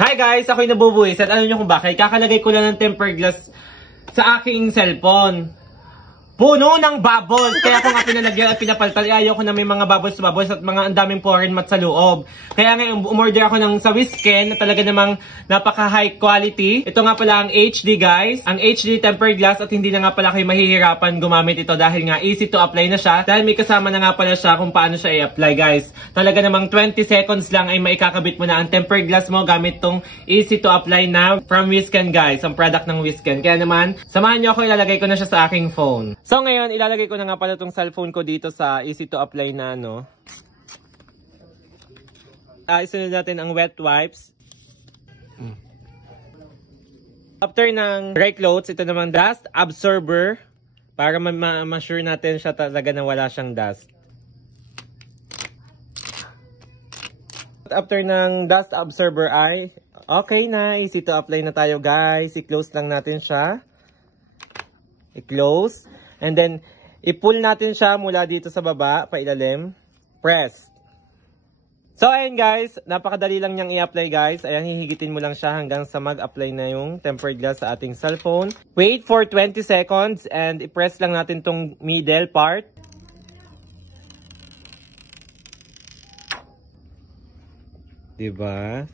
Hi guys! Ako'y nabubuwis at ano nyo kung bakit? Kakalagay ko lang ng tempered glass sa aking cellphone. Puno ng bubbles! Kaya ako nga pinalagyan at pinapalitan. Ayaw ko na may mga bubbles at mga andaming foreign mat sa loob. Kaya nga umorder ako ng sa Wisken na talaga namang napaka high quality. Ito nga pala ang HD guys. Ang HD tempered glass at hindi na nga pala kayo mahihirapan gumamit ito dahil nga easy to apply na siya. Dahil may kasama na nga pala siya kung paano siya i-apply guys. Talaga namang 20 seconds lang ay maikakabit mo na ang tempered glass mo gamit tong easy to apply na from Wisken guys. Ang product ng Wisken. Kaya naman, samahan nyo ako, ilalagay ko na siya sa aking phone. So ngayon, ilalagay ko na nga pala itong cellphone ko dito sa easy to apply na ano. Isunod natin ang wet wipes. After ng dry clothes, ito namang dust absorber para ma-sure natin siya talaga na wala siyang dust. After ng dust absorber ay okay na, easy to apply na tayo guys. I-close lang natin siya. I-close. And then, i-pull natin siya mula dito sa baba, pailalim. Press. So, ayan guys. Napakadali lang niyang i-apply guys. Ayan, hihigitin mo lang siya hanggang sa mag-apply na yung tempered glass sa ating cellphone. Wait for 20 seconds and i-press lang natin tong middle part. Diba?